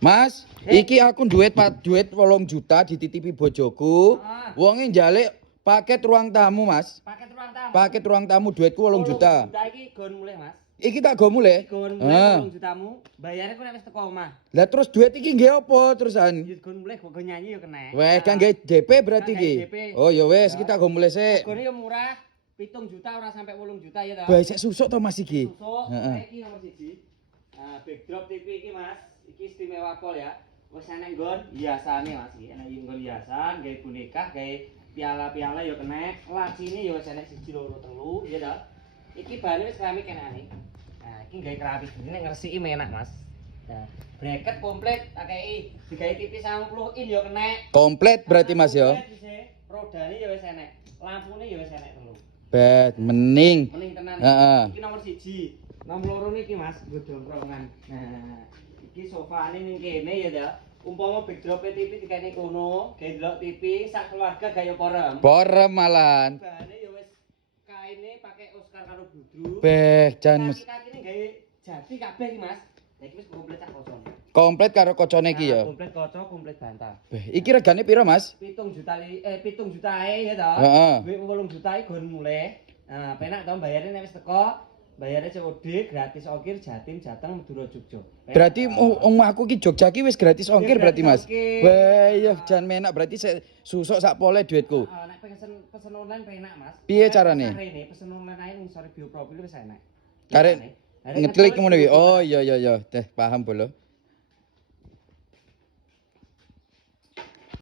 Mas, iki aku duit 8 juta dititipi bojoku. Wonge njaluk paket ruang tamu, Mas. Paket ruang tamu. Paket ruang tamu duitku 8 juta. 8 juta iki gon mulih, Mas. Iki tak go mulih. Gon mulih 8 jutamu. Bayare ku nek wis teko omah. Lah terus duit iki nggih apa terusan? Ya gon mulih kok nyanyi ya kena. Weh, kan nggih DP berarti iki. Oh ya wis, kita go mulih sik. Gone yo murah. 7 juta ora sampai 8 juta ya ta. Bae sik susuk to Mas iki. Susuk, Heeh. iki nomor 1. Nah, backdrop TV iki, Mas. Iki istimewa pol ya. Wis enek nggon hiasane, Mas. Iki enek nggon hiasan, gawe boneka, gawe piala-piala ya kena. Lacine ya wis enek 1 2 3 ya ta. Iki bahane wis keramik enake. Nah, iki gawe keramik ini ngresiki enak, Mas. Nah, bracket komplit tak kei. Digawe TV 90 in ya kena. Komplit berarti Mas ya. Rodane ya wis enek. Lampune ya wis enek telu. Bet, mending. Mending tenan. Heeh. Iki nomor 1. Nomor 2 niki Mas, nggo dongkrongan. Nah, iki sofane ning kene ya ta. Umpama backdrop TV dikene kono, gawe delok TV sak keluarga gaya porem. Porem malan. Bahane ya wis kaine pakai Oscar karo Budru. Beh, jan Kaki-kakine gawe jati kabeh iki Mas. Lah iki wis komplit sak kosong. komplit karo kocone iki ya. Komplit kaca, komplit bantal. Beh, iki regane piro, Mas? 7 juta 7 juta ae ya ta. Heeh. Duit 8 juta ae gon mulih. Nah, penak to bayare nek wis teko. Bayarnya COD gratis ongkir Jatim Jateng Madura Jogja. Berarti omahku ki Jogja ki wis gratis ongkir berarti Mas. Wah, iya jan menak berarti susuk sak pole duitku. Nek pesen online penak Mas. Piye carane? Carane pesen online ae ning sore bioprofil wis enak. Karek ngeklik ngono iki. Oh iya iya iya, teh paham bolo.